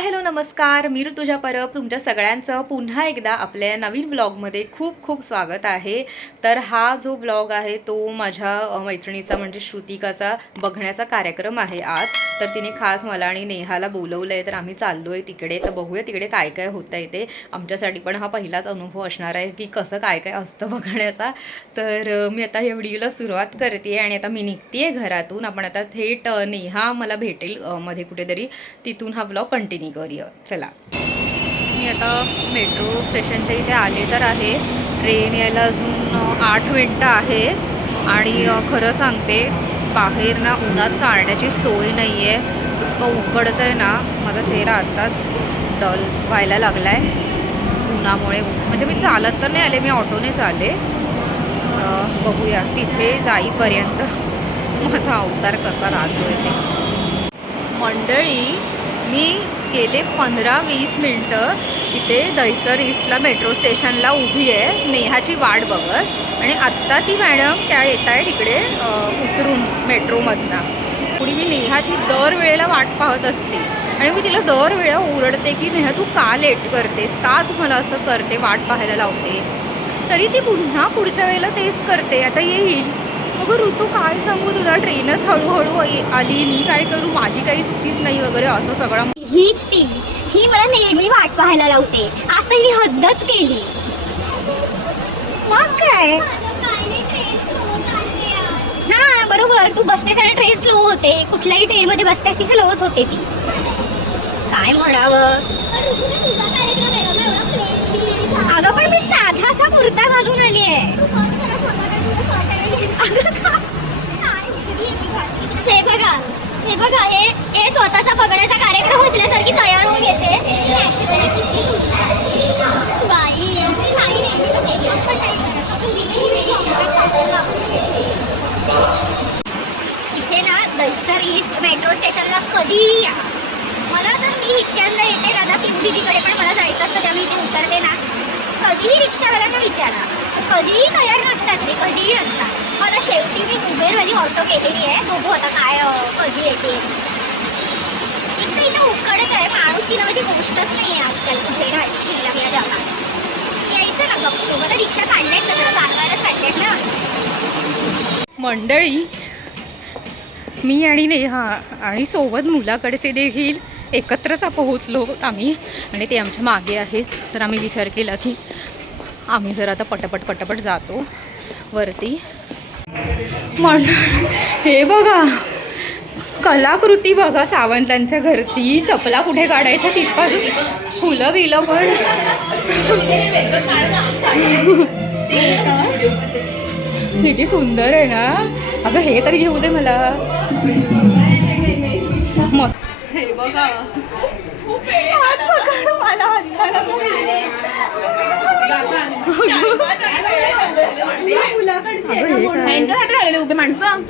Hi hello नमस्कार, मी ऋतुजा परब तुमच्या सगळ्यांचं पुन्हा एकदा आपल्या नवीन व्लॉगमध्ये खूप खूप स्वागत आहे। तर हा जो व्लॉग आहे तो माझ्या मैत्रिणीचा म्हणजे श्रुतिकाचा बघण्याचा कार्यक्रम आहे आज। तर तिने खास मला आणि नेहाला बोलवलं आहे, तर आम्ही चाललो आहे तिकडे। तर बघूया तिकडे काय काय होतं आहे ते। आमच्यासाठी पण हा पहिलाच अनुभव असणार आहे की कसं काय काय असतं बघण्याचा। तर मी आता या व्हिडिओला सुरुवात करते आणि आता मी निघते आहे घरातून। आपण आता थेट नेहा मला भेटेल मध्ये कुठेतरी, तिथून हा व्लॉग कंटिन्यू करूया। चला, मी आता मेट्रो स्टेशनच्या इथे आले तर आहे। ट्रेन यायला अजून 8 मिनटं आहेत आणि खरं सांगते बाहेर ना उन्हात चालण्याची सोय नाही आहे। इतकं उकडतं आहे ना, माझा चेहरा आत्ताच डल व्हायला लागला आहे उन्हामुळे। म्हणजे मी चालत तर नाही आले, मी ऑटोनेच आले। बघूया तिथे जाईपर्यंत माझा अवतार कसा राहतोय ते। मंडळी, मी गेले 15-20 मिनटं तिथे दहिसर ईस्टला मेट्रो स्टेशनला उभी आहे नेहाची वाट बघत, आणि आत्ता ती मॅडम त्या येत आहे तिकडे उतरून मेट्रोमधनं। पुढे मी नेहाची दरवेळेला वाट पाहत असते आणि मी तिला दरवेळा ओरडते की नेहा तू का लेट करतेस, का तू मला असं करते, वाट पाहायला लावते। तरी ती पुन्हा पुढच्या वेळेला तेच करते। आता येईल अगं ऋतू, काय सांगू तुला, ट्रेनच हळूहळू आली, मी काय करू, माझी काही चुकीच नाही वगैरे असं सगळं। हीच ती, ही मला नेहमी वाट पाहायला लावते। आज तर ही हद्दच केली। मग काय, हा बरोबर, तू बसतेस आणि ट्रेन स्लो होते। कुठल्याही ट्रेनमध्ये बसतेस ती स्लोच होते ती। काय म्हणावं, अगं पण मी साधा असा कुर्ता घालून आली आहे। हे बघा, हे स्वतःचा बघण्याचा कार्यक्रम असल्यासारखी तयार होऊन येते। बाई इथे ना दहिसर ईस्ट मेट्रो स्टेशनला कधीही या। मला तर मी इतक्यांदा येते राधा पिंपरी तिकडे पण मला जायचं असतं, तेव्हा मी इथे उतरते ना, कधीही रिक्षावाल्यांना विचारा, कधीही तयार नसतात ते, कधीही नसतात। मला शेवटी मी उबेरवाली ऑटो केलेली आहे, बघू आता काय कधी येते। एक तर इथं उकडच आहे, माणूस की नावाची गोष्टच नाही आहे आजकाल कुठे राहायची शिल्लक या जगात। यायचं ना गपचूप, आता रिक्षा काढल्यात कशाला, चालवायलाच काढल्यात ना। मंडळी, मी आणि नेहा आणि सोबत मुलाकडचे देखील एकत्रच पोहोचलो आम्ही, आणि ते आमच्या मागे आहेत। तर आम्ही विचार केला की आम्ही जर आता पटपट जातो वरती। हे बघा कलाकृती बघा सावंतांच्या घरची, चपला कुठे काढायच्या तिथपासून फुलं बिलं पण किती सुंदर आहे ना। अगं हे तर घेऊ दे मला, मस्त। हे बघा उभे माणसं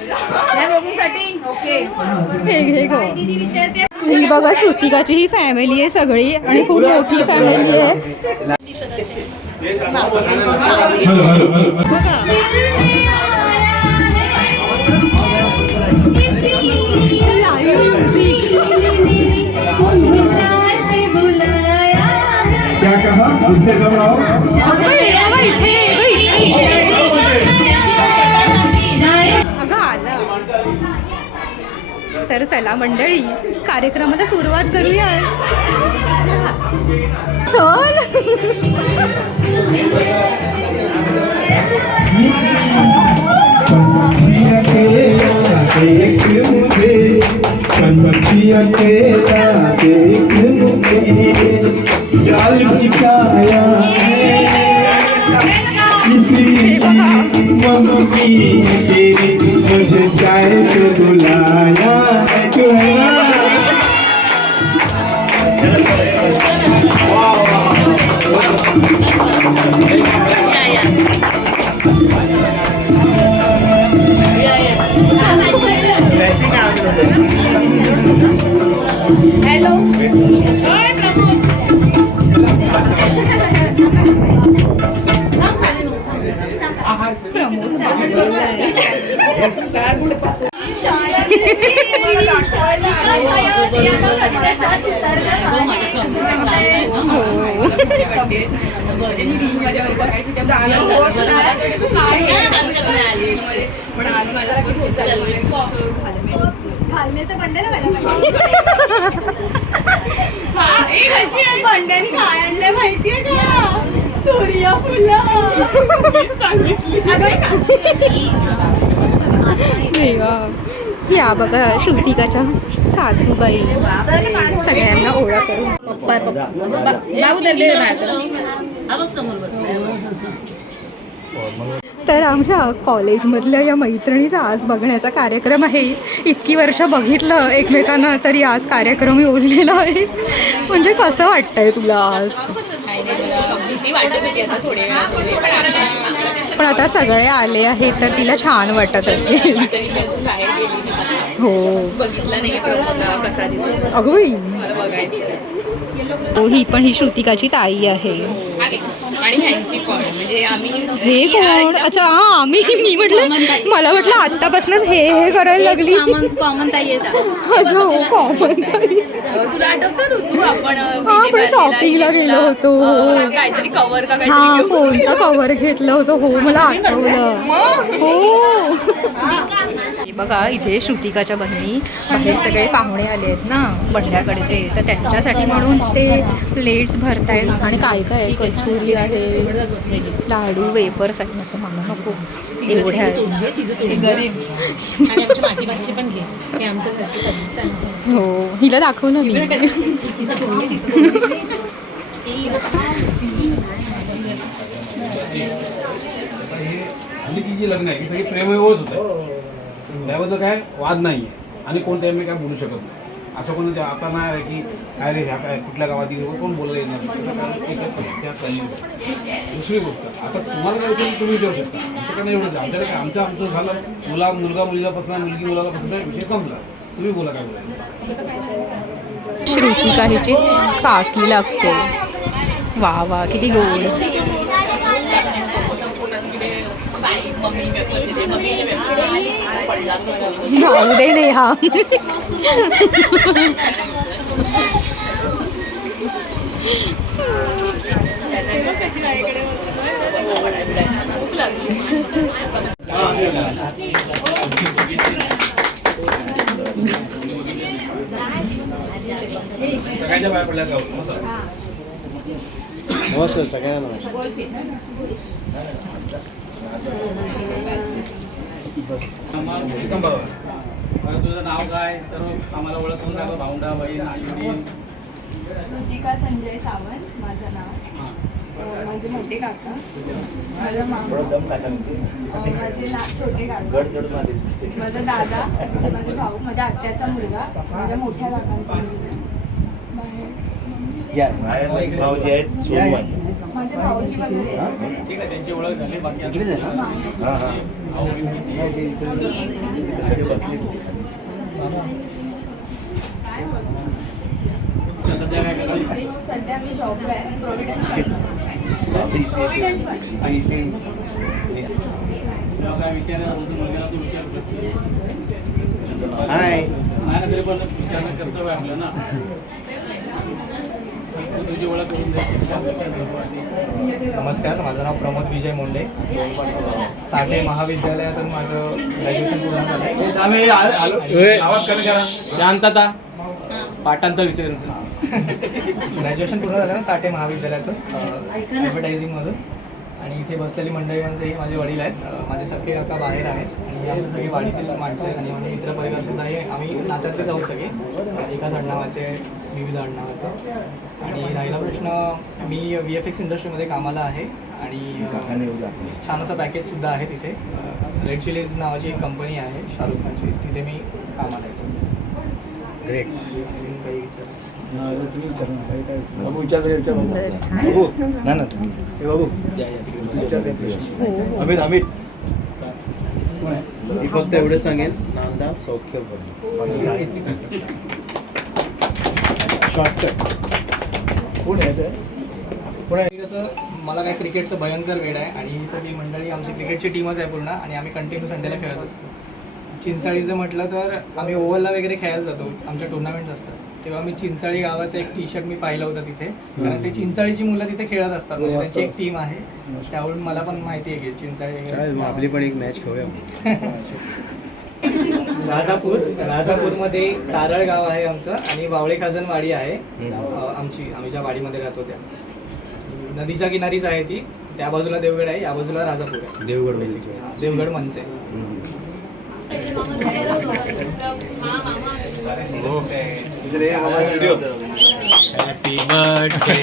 ही बघा श्रुतिकाची ही फॅमिली आहे सगळी, आणि खूप मोठी फॅमिली आहे बघा। क्या कहा, फिर से घबराओ। अगं आला। तर चला मंडळी, कार्यक्रमाला सुरुवात करूया। चल जाल की छाया किसी मम्मी ने तेरी मुझे चाय पे बुलाया है, क्यों है ना। हॅलो प्रमोद म्हणजे मी रीलमध्ये वगैरे बघायची ते जाणं होत नाही. पण आज मला घालणे तर बंड्याला बंड्याने काय आणलंय माहितीये का? सूर्यफुलं सांगितली. या बघा श्रुतिकाच्या सासूबाई सगळ्यांना ओळख करून. बाबू दे तर आमच्या कॉलेजमधल्या या मैत्रिणीचा आज बघण्याचा कार्यक्रम आहे. इतकी वर्ष बघितलं एकमेकांना तरी आज कार्यक्रम योजलेला आहे. म्हणजे कसं वाटतंय तुला आज? पण आता सगळे आले आहेत तर तिला छान वाटत असेल. हो अगं बाई. हो ही पण ही श्रुतिकाची ताई आहे. आणि ह्यांची कोण म्हणजे आम्ही हे कोण? अच्छा हा मी म्हटलं मला वाटलं आत्तापासूनच हे करायला लागली. कॉमन ताई येतात. अच्छा हो कॉमन ताई. तुला आठवतं ऋतू आपण आपण शॉपिंगला गेलो होतो. काहीतरी कव्हर का हा काहीतरी फोनचा कव्हर घेतलं होतं. हो मला आठवलं. हो हे बघा इथे श्रुतिकाच्या बहिणी बाहेर सगळे पाहुणे आले आहेत ना बंड्याकडचे, तर त्यांच्यासाठी म्हणून ते प्लेट्स भरतायत. आणि काय काय आहे, कचोरी आहे, लाडू, वेफर्स आहेत. नको मला नको एवढ्या हो हिला दाखवलं मी. हल्लीची जी लग्न आहे ती सगळी प्रेमविवाहच होत. त्याबद्दल काय वाद नाही आहे आणि कोणत्याही मी काय बोलू शकत नाही. असं कोण आता नाही आहे की काय रे ह्या काय कुठल्या गावात गेली कोण बोलायला येणार नाही. एकच त्या चालली. दुसरी गोष्ट आता तुम्हाला काय विचार तुम्ही विचारू शकता. असं काय नाही एवढंच आमच्याकडे काय आमचं झालं. मुलगा मुलीला पसंत, मुलगी मुलाला पसंत आहे, विषय संपला. तुम्ही बोला काय बोलायचं. श्रुतिका हिची काकी लागते. वा वा किती गोड. जाऊ दे रे हा. सगळ्यांच्या बाहेर पडल्या जाऊ नमस्कार सगळ्यांना नमस्कार. तुझं नाव काय सर्व आम्हाला ओळखून दाखव. भाऊंडा बहीण आई ऋतिका संजय सावंत माझं नाव. माझे मोठे काका, माझा मामा, माझे छोटे काका, माझा दादा, माझे भाऊ, माझ्या आत्याचा मुलगा, माझ्या मोठ्या काकांचा मुलगा, भाऊजी आहेत सोनवन. माझे भाऊजी वगैरे. ठीक आहे त्यांची ओळख झाली. बाकी सध्या काय करतो? सध्या मी जॉबला आहे प्रोव्हिडंट फंड. तुला काय विचारलं मुलग्याला तू विचारू शकतो. हाय नाही ना तरी पण विचारणं कर्तव्य आपलं ना. तुझी ओळख करून दे. नमस्कार, माझं नाव प्रमोद विजय मोंडे. साठे महाविद्यालयातून माझं ग्रॅज्युएशन पूर्ण झालं. आवाज कमी करा. शांतता. पाठांतर विचार. ग्रॅज्युएशन पूर्ण झालं ना साठे महाविद्यालयातून ॲडव्हर्टायझिंगमधून. आणि इथे बसलेली मंडळी म्हणजे हे माझे वडील आहेत. माझे सख्खे काका बाहेर आहेत आणि हे आमचे सगळे वाडीतील माणसं आहेत. आणि माझे मित्र परिवारसुद्धा हे आम्ही नात्यातले जाऊ सगळे. एकाच आडनावाचे, विविध आडनावाचे. आणि राहिला प्रश्न, मी VFX इंडस्ट्रीमध्ये कामाला आहे आणि छान असं पॅकेजसुद्धा आहे तिथे. रेड चिलीज नावाची एक कंपनी आहे शाहरुख खानची, तिथे मी कामाला आहे सर. ग्रेट. काही विचार बाबू विचार बाबू ना ना तुम्ही हे बाबू अमित मी फक्त एवढं सांगेल नांदा सौख्य शॉर्टकट. कोण आहे कसं मला काय क्रिकेटचं भयंकर वेळ आहे आणि ही सगळी मंडळी आमची क्रिकेटची टीमच आहे पूर्ण आणि आम्ही कंटिन्यू संडेला खेळत असतो. चिंचाळीचं म्हटलं तर आम्ही ओव्हलला वगैरे खेळायला जातो, आमच्या टुर्नामेंट्स असतात तेव्हा मी चिंचाळी गावाचं एक टी शर्ट मी पाहिलं होतं तिथे, कारण ते चिंचाळीची मुलं तिथे खेळत असतात, म्हणजे त्यांची एक टीम आहे, त्यावरून मला पण माहिती आहे की चिंचाळी चालेल, मग आपली पण एक मॅच खेळूया. राजापूरमध्ये तारळ गाव आहे आमचं आणि वावळे खाजनवाडी आहे आम्ही ज्या वाडीमध्ये राहतो त्या नदीच्या किनारीच आहे ती, त्या बाजूला देवगड आहे, या बाजूला राजापूर आहे. देवगड मनसे. Happy birthday.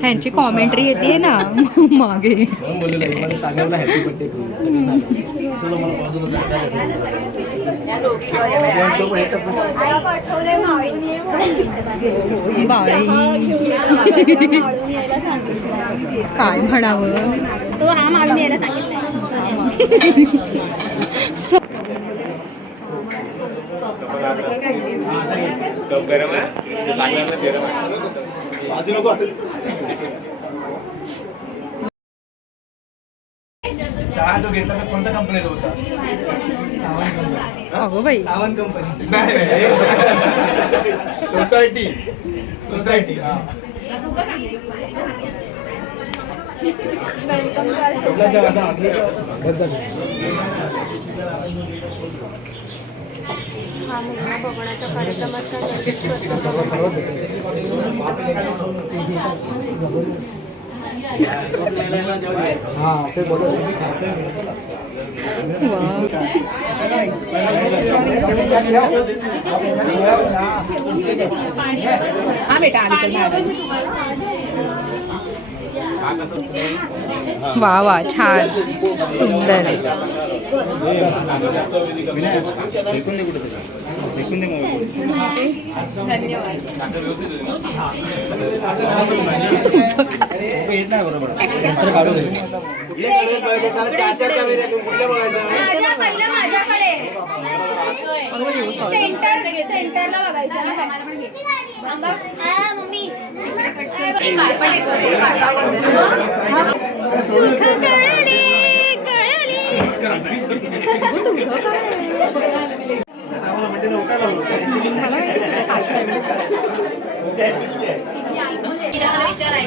ह्यांची कॉमेंट्री येते ना मागे. चांगला हॅपी बर्थडे. काय म्हणावं, तो हा मागून यायला सांगितलं. चहा जो घेतला तर कोणत्या कंपनीचा होता? अगो बाई, सावंत कंपनी. नाही सोसायटी हा. वा वा, छान, सुंदर. सेंटरला बघायचं मम्मी.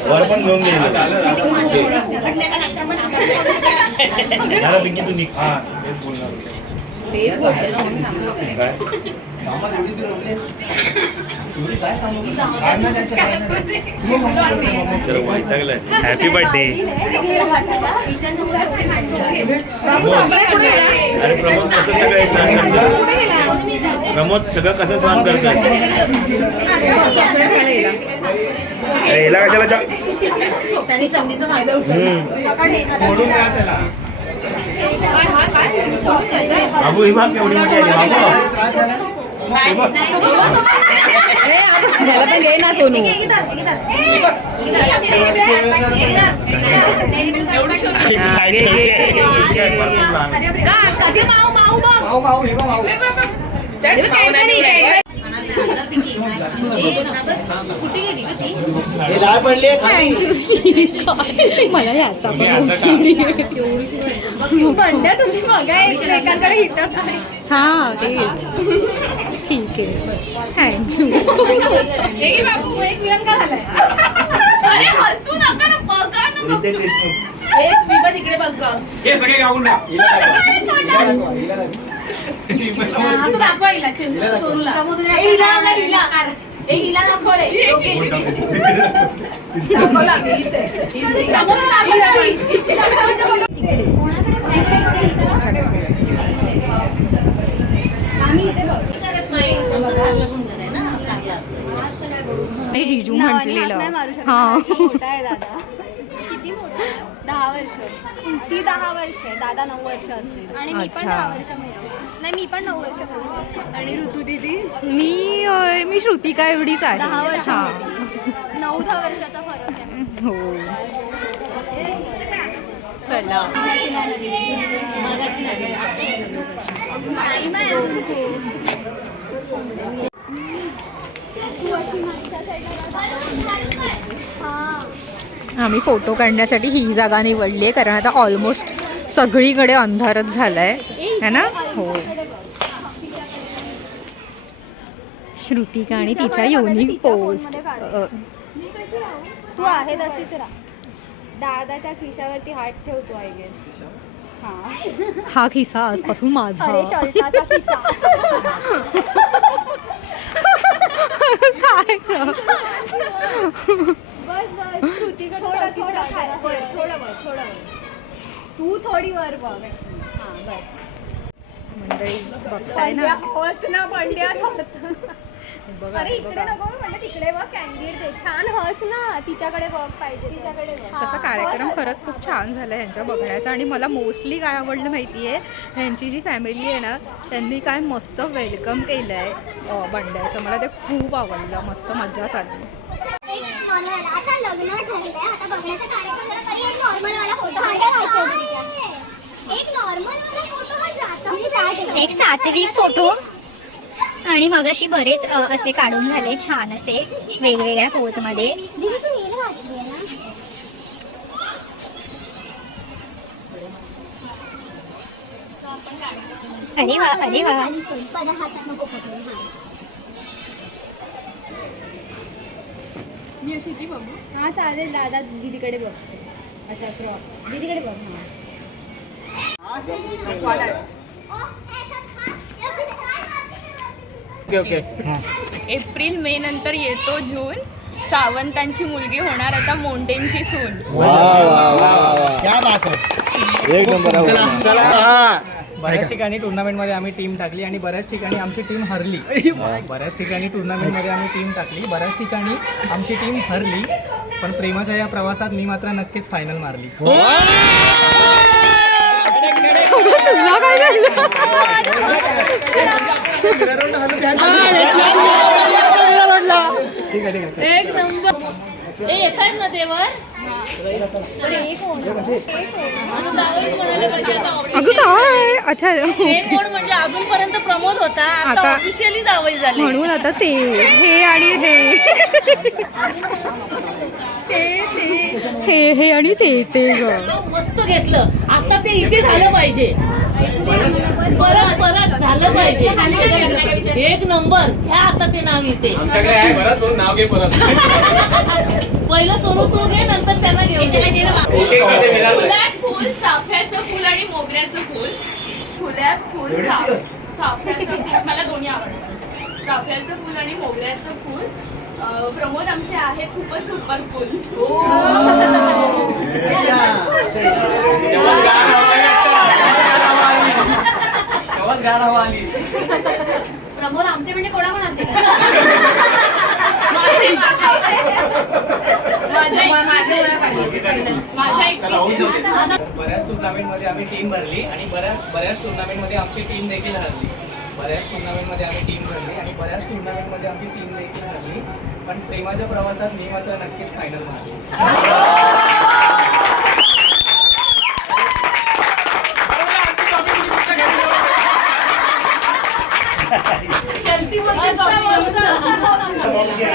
वर पण घेऊन गेलो. मला पिंकी तू निघ. हा, तेच बोलणार होते. चलो वैतागलाय. Happy birthday. अरे प्रमोद कसं सगळं सहन करतो. प्रमोद सगळं कसं सहन करतोय. याला कशाला मोडून द्या त्याला. बाबू ही बाब केवढी मोठी आली बाबू. ह्याला पण घे ना सोनू. मला याचा पण तुम्ही बघा एकमेकांकडे इथं काय. हा तेच, ठीक आहे, थँक्यू. बाबू एक विरंगा झालाय. अरे हसू नका ना, बघा ना. मी पण इकडे बघ. हे सगळे गावून द्या. असं दाखवा हिला, चिंचू सोनूला. हिला दाखव रे. दाखवला मी इथे. जीजू म्हटलेलं. हा, मोठा आहे दादा. किती मोठा? 10 वर्ष. ती 10 वर्ष आहे, दादा 9 वर्ष असेल. आणि मी पण 10 वर्ष नाही, मी पण 9 वर्ष. आणि ऋतू दीदी मी श्रुतिका एवढीच आहे. 10 वर्ष. हा. 9-10 वर्षाचा फरक आहे. हो, चला. आम्ही फोटो काढण्यासाठी ही जागा निवडली आहे कारण आता ऑलमोस्ट सगळीकडे अंधारच झालाय है ना. हो, श्रुतिका आणि तिच्या युनिक पोस्ट. तू आहे तशीच राहा. दादाच्या खिशावरती हात ठेवतो आय गेस. हा खिसा आजपासून माझा. अरे शर्टाचा खिसा. काय बस बस कृतिका थोडं खाय. थोडं वर. तू थोडी वर बघ अशी. हां बस. मंडळी बघताय ना. हस ना बंड्या. अरे इकडे नको म्हणजे तिकडे बघ. कॅन्डिड दे. छान हस ना. तिच्याकडे बघ पाहिजे. तिच्याकडे बघ. तसा कार्यक्रम खरंच खूप छान झाला ह्यांच्या बघण्याचा. आणि मला मोस्टली काय आवडलं माहिती आहे, ह्यांची जी फॅमिली आहे ना त्यांनी काय मस्त वेलकम केलं आहे बंड्याचं. मला ते खूप आवडलं. मस्त मज्जा झाली. आता लग्न ठरलंय, आता बघण्याचा कार्यक्रम झाला तरी एक नॉर्मल वाला फोटो एक नॉर्मल वाला फोटो एक सात्विक फोटो. आणि मगाशी बरेच असे काढून झाले छान असे वेगवेगळ्या पोज मध्ये. अरे वा अरे वा. हां चालेल. दादा दीदीकडे बघ. अच्छा क्रॉप दीदीकडे बघ. ओके. एप्रिल मे नंतर येतो जून. सावंतांची मुलगी होणार आता मोंटेंची सून. एक नंबर. बऱ्याच ठिकाणी टुर्नामेंटमध्ये आम्ही टीम टाकली आणि बऱ्याच ठिकाणी आमची टीम हरली. बऱ्याच ठिकाणी टुर्नामेंटमध्ये आम्ही टीम टाकली, बऱ्याच ठिकाणी आमची टीम हरली. पण प्रेमाच्या या प्रवासात मी मात्र नक्कीच फायनल मारली. ठीक आहे. एक नंबर. येत आहेत ना देवर. अगं काय. अच्छा म्हणजे अजूनपर्यंत प्रमोद होता. आता ऑफिशियली जावई झाले. म्हणून आता ते हे आणि हे आणि ते ग. मस्त घेतलं. आता ते इथे झालं पाहिजे. परत झालं पाहिजे. एक नंबर. घ्या आता ते नाव इथे. नाव घे परत. पहिलं सोनू तू घे, नंतर त्यांना घेऊन. फुल्यात फुल, चाफ्याचं फुल आणि मोगऱ्याचं फुल. फुल्यात फुल, चाफ्याचं फुल. मला दोन्ही आवडतात. चाफ्याचं फुल आणि मोगऱ्याचं फुल. प्रमोद आमचे आहे खूपच सुपर फुल. प्रमोद आमचे म्हणजे कोणाकोणाचे. बऱ्याच टुर्नामेंटमध्ये आम्ही टीम भरली आणि बऱ्याच टुर्नामेंटमध्ये आमची टीम देखील हरली. बऱ्याच टुर्नामेंटमध्ये आम्ही टीम भरली आणि बऱ्याच टुर्नामेंटमध्ये आमची टीम देखील हरली. पण प्रेमाच्या प्रवासात मी मात्र नक्कीच फायनल मारली.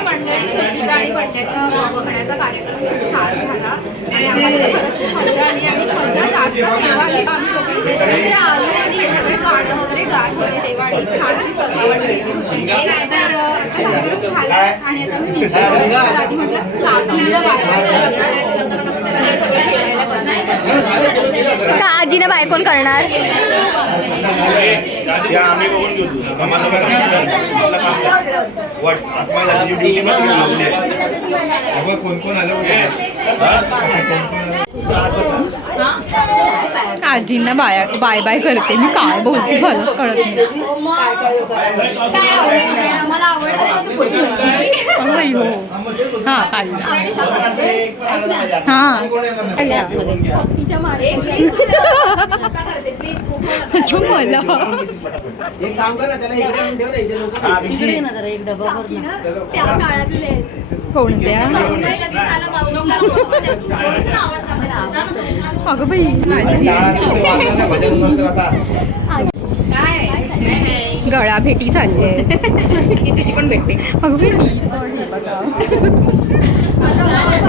मंडळी श्रुतिका आणि बंड्याच्या बघण्याचा कार्यक्रम खूप छान झाला आणि आम्हाला खरंच खूप मजा आली. आणि मजा जास्त तेव्हा आली आम्ही लोकांनी इथे आलो आणि हे सगळे गाणं वगैरे गात होते तेव्हा आणि छान अशी सजावट केली होती. तर आता कार्यक्रम झाला आणि आता मी निघते. आधी म्हटलं क्लासला हे सगळं जेवायला बसायचं. का आजीने बायकोन करणार. आम्ही बघून घेऊ. कोण कोण आलं. आजींना बाय बाय करते मी. काय बोलते मलाच कळत नाही. मला आवडतं. हां काढलं. हां मला एक काम कर ना, त्याला इकडे ठेव ना. इथे त्या काळातले कोणत्या. अगं बाई माझी भजन नंतर आता गळा भेटी चालली आहे. तुझी पण भेटते. अगं बाई, आता